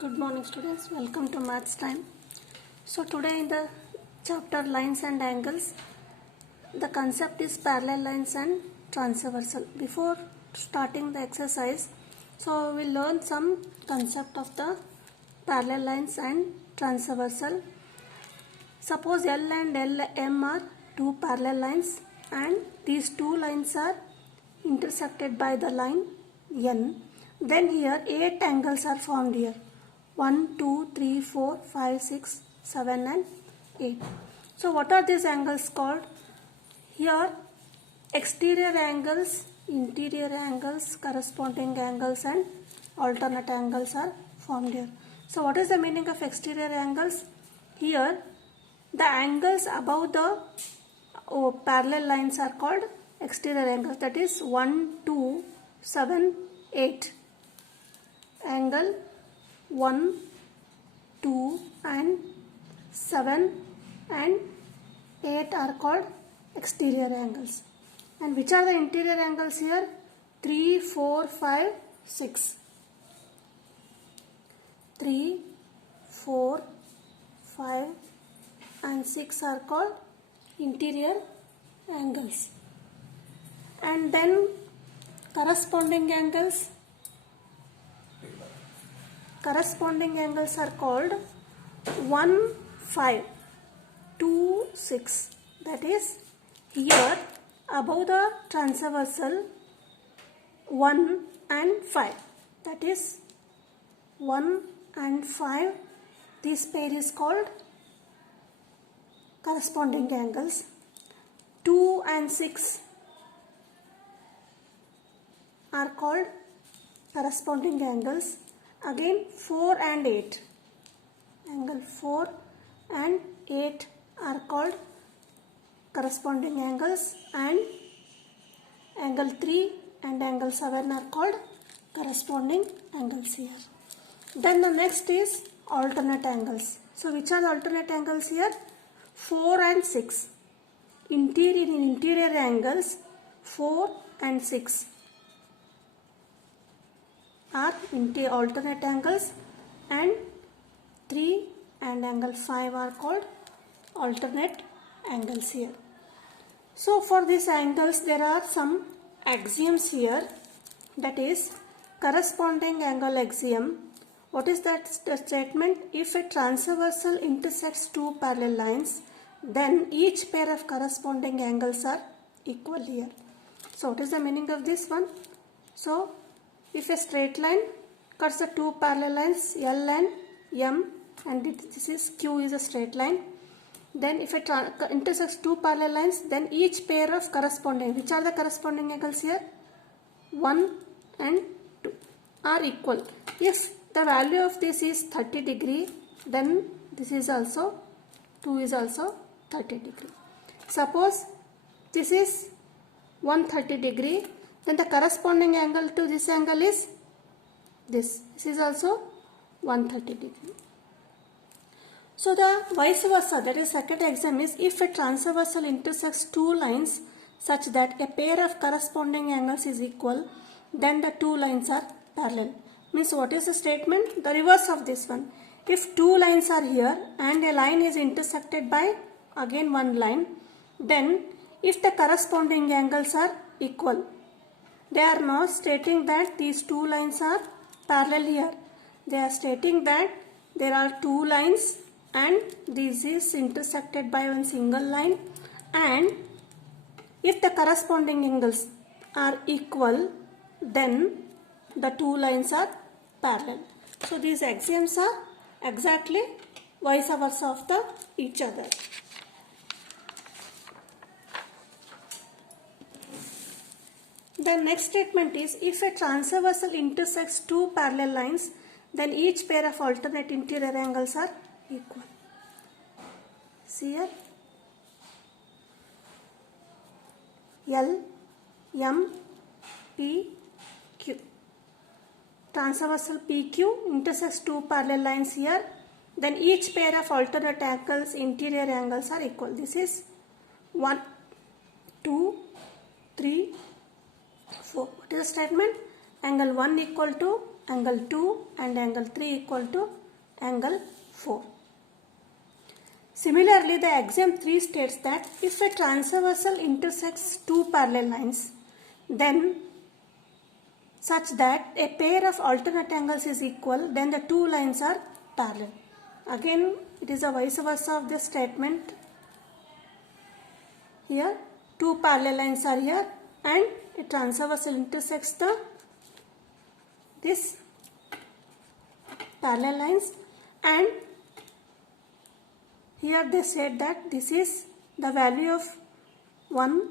Good morning students, welcome to maths time. So today in the chapter lines and angles, the concept is parallel lines and transversal. Before starting the exercise, so we will learn some concept of the parallel lines and transversal. Suppose L and LM are two parallel lines and these two lines are intersected by the line N. Then here 8 angles are formed here. 1, 2, 3, 4, 5, 6, 7 and 8. So what are these angles called? Here exterior angles, interior angles, corresponding angles and alternate angles are formed here. So what is the meaning of exterior angles? Here the angles above the parallel lines are called exterior angles, that is 1, 2, 7, 8. Angle 1, 2 and 7 and 8 are called exterior angles. And which are the interior angles here? 3, 4, 5, 6. 3, 4, 5 and 6 are called interior angles. And then corresponding angles are called 1, 5, 2, 6. That is here above the transversal 1 and 5. That is 1 and 5. This pair is called corresponding angles. 2 and 6 are called corresponding angles. Again 4 and 8. Angle 4 and 8 are called corresponding angles, and angle 3 and angle 7 are called corresponding angles here. Then the next is alternate angles. So which are the alternate angles here? 4 and 6. Interior angles 4 and 6 are alternate angles, and 3 and angle 5 are called alternate angles here. So for these angles there are some axioms here, that is corresponding angle axiom. What is that statement? If a transversal intersects two parallel lines, then each pair of corresponding angles are equal here. So what is the meaning of this one? So if a straight line cuts the two parallel lines L and M, and this is Q is a straight line, then if it intersects two parallel lines, then each pair of corresponding, which are the corresponding angles here? 1 and 2 are equal. If the value of this is 30 degree, then this is also 2 is also 30 degree. Suppose this is 130 degree, then the corresponding angle to this angle is this. This is also 130 degree. So the vice versa, that is second exam, is if a transversal intersects two lines such that a pair of corresponding angles is equal, then the two lines are parallel. Means what is the statement? The reverse of this one. If two lines are here and a line is intersected by again one line, then if the corresponding angles are equal, they are not stating that these two lines are parallel here. They are stating that there are two lines and this is intersected by one single line, and if the corresponding angles are equal, then the two lines are parallel. So these axioms are exactly vice versa of each other. The next statement is if a transversal intersects two parallel lines, then each pair of alternate interior angles are equal. See here, L, M, P, Q. Transversal PQ intersects two parallel lines here, then each pair of alternate angles, interior angles are equal. This is 1, 2, 3, 4. What is the statement? Angle 1 equal to angle 2 and angle 3 equal to angle 4. Similarly, the axiom 3 states that if a transversal intersects two parallel lines, then such that a pair of alternate angles is equal, then the two lines are parallel. Again, it is a vice versa of this statement. Here, two parallel lines are here and a transversal intersects this parallel lines, and here they said that this is the value of 1,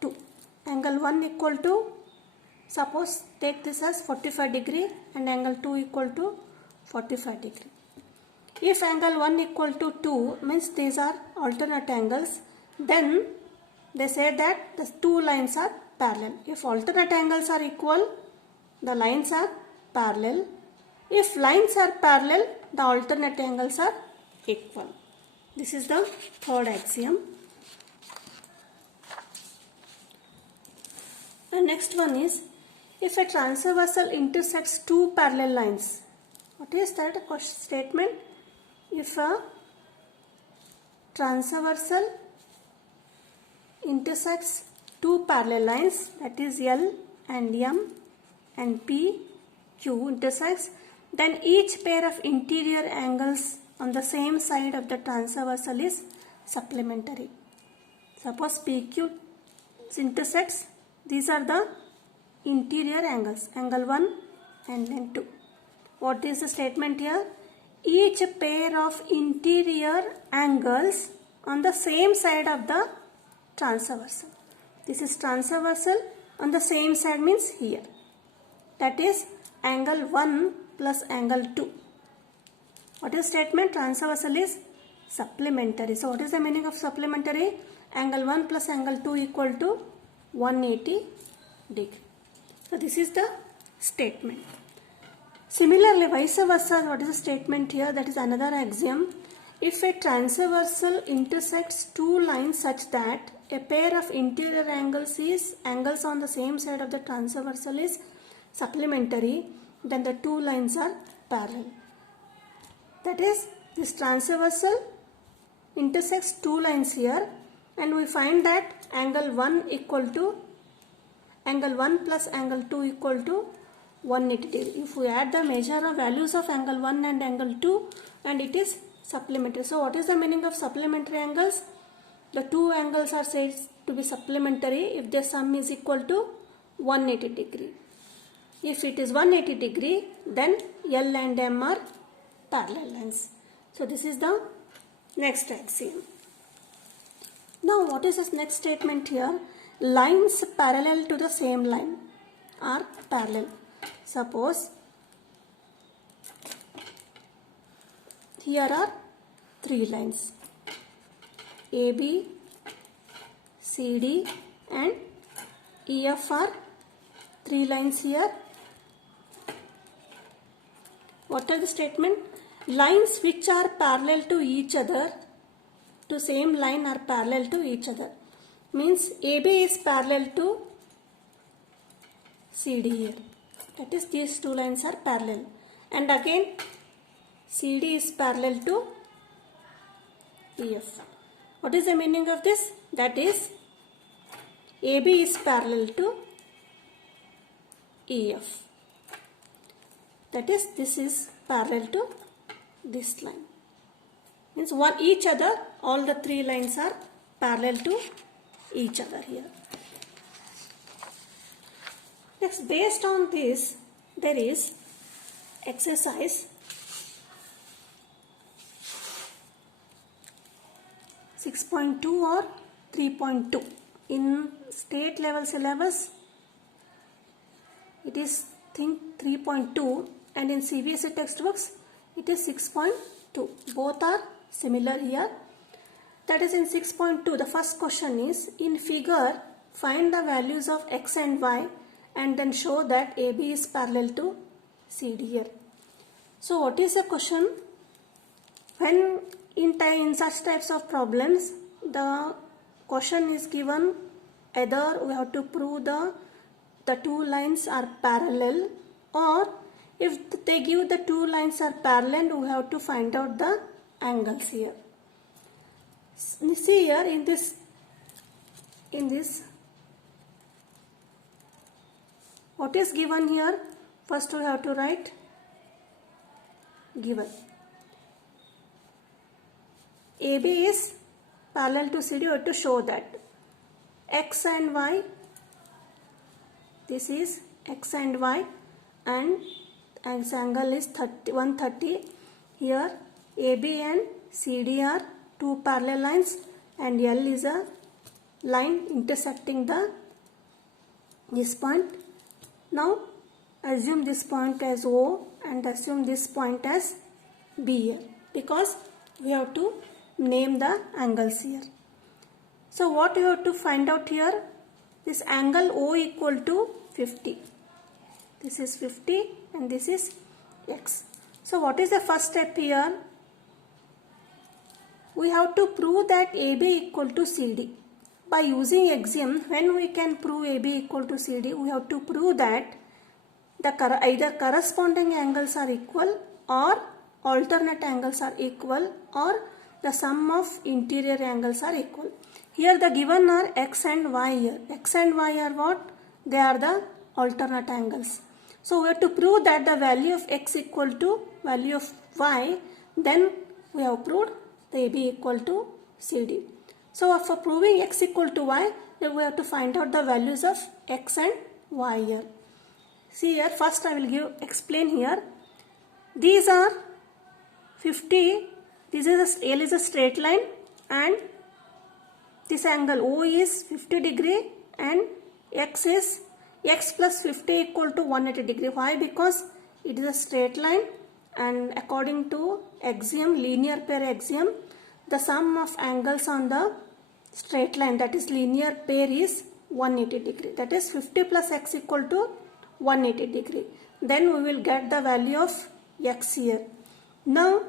2. Angle 1 equal to, suppose take this as 45 degree and angle 2 equal to 45 degree. If angle 1 equal to 2 means these are alternate angles, then they say that the two lines are parallel. If alternate angles are equal, the lines are parallel. If lines are parallel, the alternate angles are equal. This is the third axiom. The next one is, if a transversal intersects two parallel lines. What is that statement? If a transversal intersects two parallel lines, that is L and M and P, Q intersects, then each pair of interior angles on the same side of the transversal is supplementary. Suppose PQ intersects, these are the interior angles, angle 1 and then 2. What is the statement here? Each pair of interior angles on the same side of the transversal. This is transversal on the same side means here. That is angle 1 plus angle 2. What is statement? Transversal is supplementary. So what is the meaning of supplementary? Angle 1 plus angle 2 equal to 180 degree. So this is the statement. Similarly, vice versa, what is the statement here? That is another axiom. If a transversal intersects two lines such that a pair of interior angles on the same side of the transversal is supplementary, then the two lines are parallel. That is, this transversal intersects two lines here, and we find that angle 1 plus angle 2 equal to 180 degree. If we add the measure of values of angle 1 and angle 2, and it is supplementary. So what is the meaning of supplementary angles? The two angles are said to be supplementary if their sum is equal to 180 degree. If it is 180 degree, then L and M are parallel lines. So this is the next axiom. Now what is this next statement here? Lines parallel to the same line are parallel. Suppose here are three lines, AB, CD and EF are three lines here. What are the statement? Lines which are parallel to each other, to same line are parallel to each other. Means AB is parallel to CD here. That is, these two lines are parallel. And again CD is parallel to EF. What is the meaning of this? That is, AB is parallel to EF. That is, this is parallel to this line. Means each other, all the three lines are parallel to each other here. Next, based on this, there is exercise 6.2 or 3.2. In state level syllabus, it is 3.2, and in CBSE textbooks, it is 6.2. Both are similar here. That is, in 6.2, the first question is, in figure, find the values of x and y and then show that AB is parallel to CD here. So what is the question? When in such types of problems, the question is given either we have to prove the two lines are parallel, or If they give the two lines are parallel, we have to find out the angles here. See here in this what is given here? First we have to write given. AB is parallel to CD. We have to show that X and Y. This is X and Y, and its angle is 130. Here AB and CD are two parallel lines, and L is a line intersecting this point. Now assume this point as O and assume this point as B here, because we have to name the angles here. So what you have to find out here? This angle O equal to 50. This is 50 and this is X. So what is the first step here? We have to prove that AB equal to CD. By using axiom, when we can prove AB equal to CD, we have to prove that either corresponding angles are equal, or alternate angles are equal, or the sum of interior angles are equal. Here the given are X and Y here. X and Y are what? They are the alternate angles. So we have to prove that the value of X equal to value of Y, then we have proved the AB equal to CD. So for proving X equal to Y, then we have to find out the values of X and Y here. See here, first I will explain here. These are 50. This is L is a straight line, and this angle O is 50 degree, and X plus 50 equal to 180 degree. Why? Because it is a straight line, and according to axiom, linear pair axiom, the sum of angles on the straight line, that is linear pair, is 180 degree. That is 50 plus X equal to 180 degree. Then we will get the value of X here. Now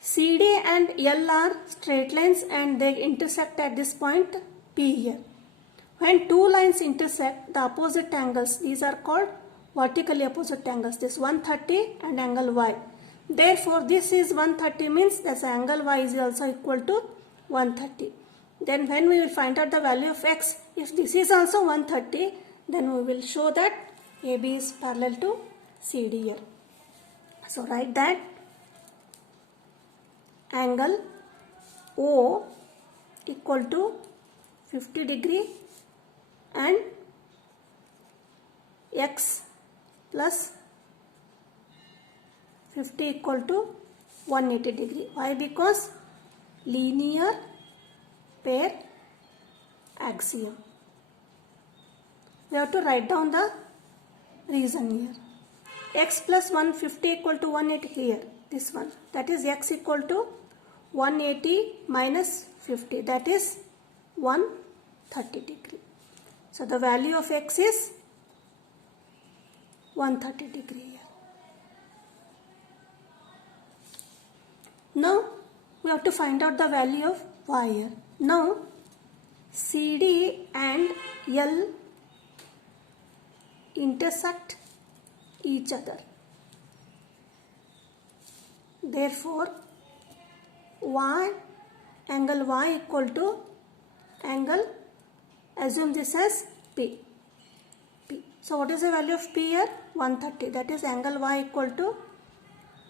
CD and L are straight lines and they intersect at this point P here. When two lines intersect, the opposite angles, these are called vertically opposite angles. This 130 and angle Y. Therefore this is 130, means this angle Y is also equal to 130. Then when we will find out the value of X, if this is also 130, then we will show that AB is parallel to CD here. So write that angle O equal to 50 degree and X plus 50 equal to 180 degree. Why? Because linear pair axiom. We have to write down the reason here. X plus 150 equal to 180 here. This one, that is X equal to 180 minus 50, that is 130 degree. So the value of X is 130 degree here. Now we have to find out the value of Y here. Now CD and L intersect each other. Therefore angle Y equal to angle, assume this as P. So what is the value of P here? 130. That is angle Y equal to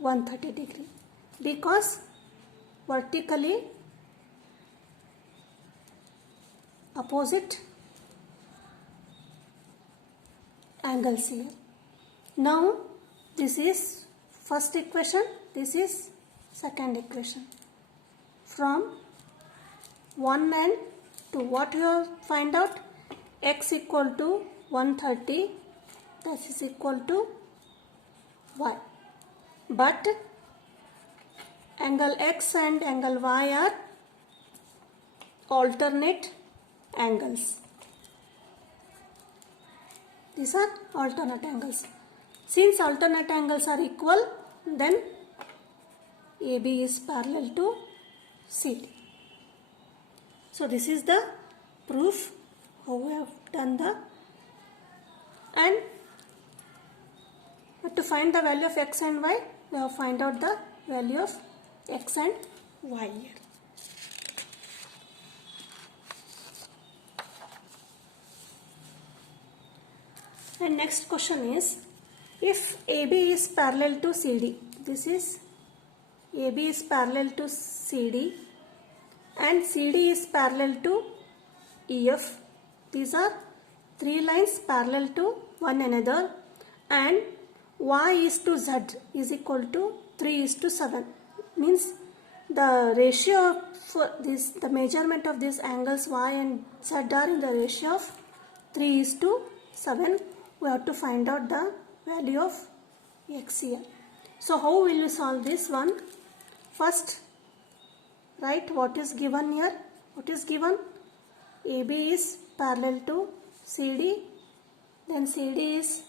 130 degree. Because vertically opposite angles here. Now this is first equation, this is second equation. From 1 and 2, what you have find out? X equal to 130, that is equal to Y. But angle X and angle Y are alternate angles. These are alternate angles. Since alternate angles are equal, then AB is parallel to CD. So this is the proof how we have done the, and But to find the value of x and y, we have to find out the value of x and y here. And next question is, if AB is parallel to CD, this is AB is parallel to CD and CD is parallel to EF. These are three lines parallel to one another, and Y is to Z is equal to 3:7. Means the ratio for this, the measurement of these angles Y and Z are in the ratio of 3:7. We have to find out the value of x here. So how will you solve this one? First, write what is given here. What is given? AB is parallel to CD, then CD is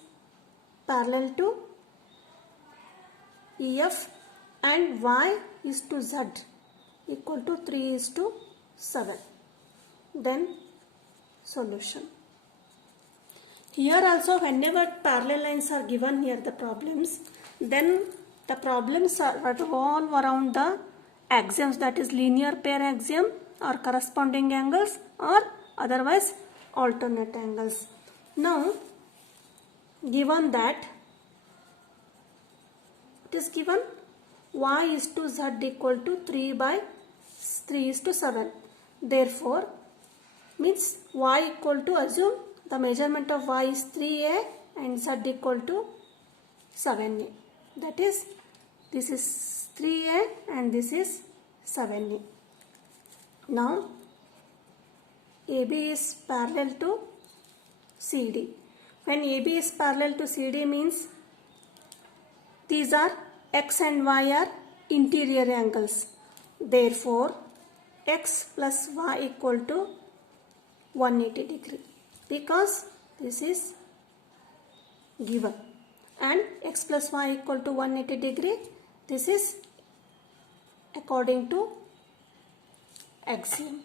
parallel to EF, and Y is to Z equal to 3:7. Then solution. Here also, whenever parallel lines are given here, the problems, then the problems revolve around the axioms, that is linear pair axiom or corresponding angles or otherwise alternate angles. Now, given that, it is given Y is to Z equal to 3:7. Therefore, means Y equal to, assume the measurement of Y is 3A and Z equal to 7A. That is, this is 3A and this is 7A. Now, AB is parallel to CD. When AB is parallel to CD means these are X and Y are interior angles. Therefore, X plus Y equal to 180 degree. Because this is given, and x plus y equal to 180 degree, this is according to axiom.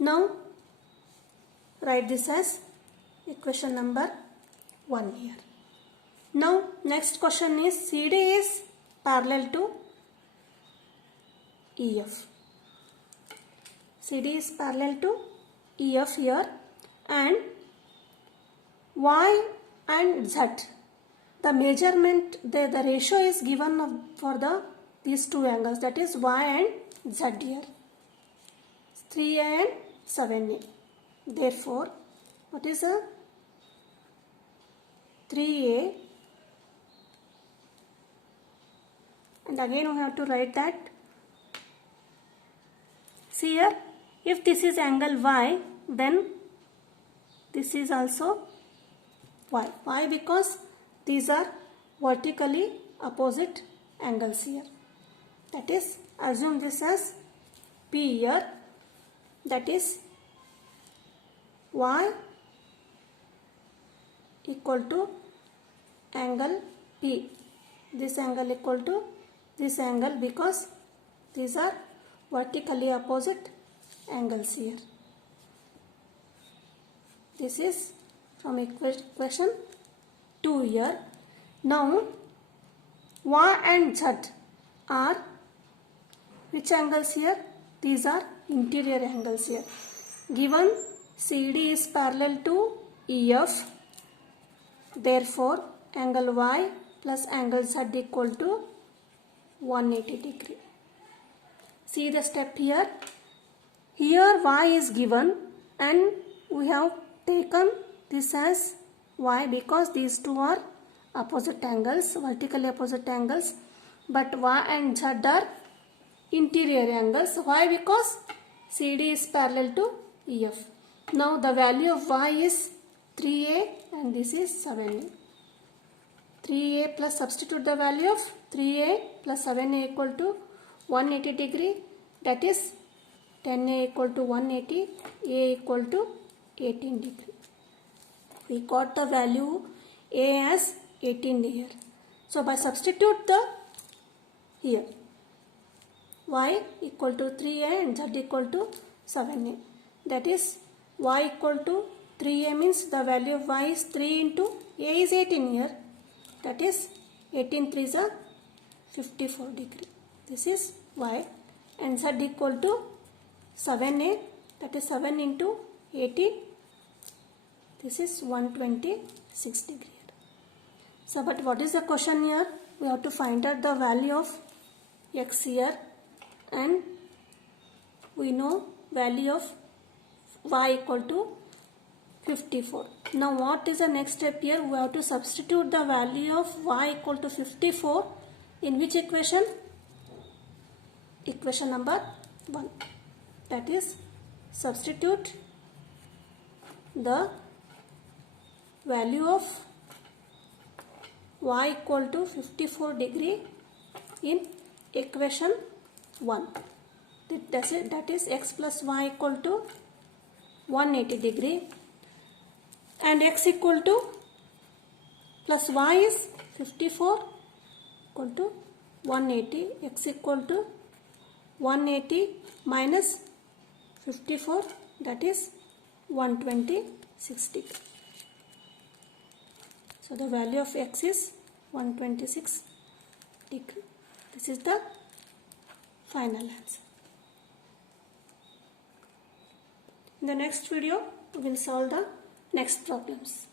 Now write this as equation number 1 here. Now next question is, CD is parallel to EF. CD is parallel to EF here, and Y and Z, the measurement, the ratio is given for these two angles, that is Y and Z here, 3A and 7A. Therefore, what is a 3A, and again we have to write that. See here, if this is angle Y, then this is also Y. Why? Because these are vertically opposite angles here. That is, assume this as P here. That is Y equal to angle P. This angle equal to this angle, because these are vertically opposite angles here. This is from equation 2 here. Now, Y and Z are which angles here? These are interior angles here. Given CD is parallel to EF, therefore angle Y plus angle Z equal to 180 degree. See the step here. Here Y is given and we have taken this as Y because these two are opposite angles, vertically opposite angles, but Y and Z are interior angles. Why? Because CD is parallel to EF. Now the value of Y is 3A and this is 7A. 3A plus, substitute the value of 3A plus 7A equal to 180 degree, that is 10A equal to 180, A equal to 18 degree. We got the value A as 18 here. So by substitute the here Y equal to 3A and Z equal to 7A. That is Y equal to 3A means the value of Y is 3 into A is 18 here. that is 18 3s are 54 degree. This is y, and z equal to 7a, that is 7 into 18, this is 126 degree. So but what is the question here? We have to find out the value of x here, and we know value of y equal to 54. Now what is the next step here? We have to substitute the value of y equal to 54 in which equation? Equation number 1. That is, substitute the value of y equal to 54 degree in equation 1. That is x plus y equal to 180 degree, and x equal to plus y is 54 equal to 180. X equal to 180 minus 54, that is 126 degree. So the value of x is 126 degree. This is the final answer. In the next video, we will solve the next problems.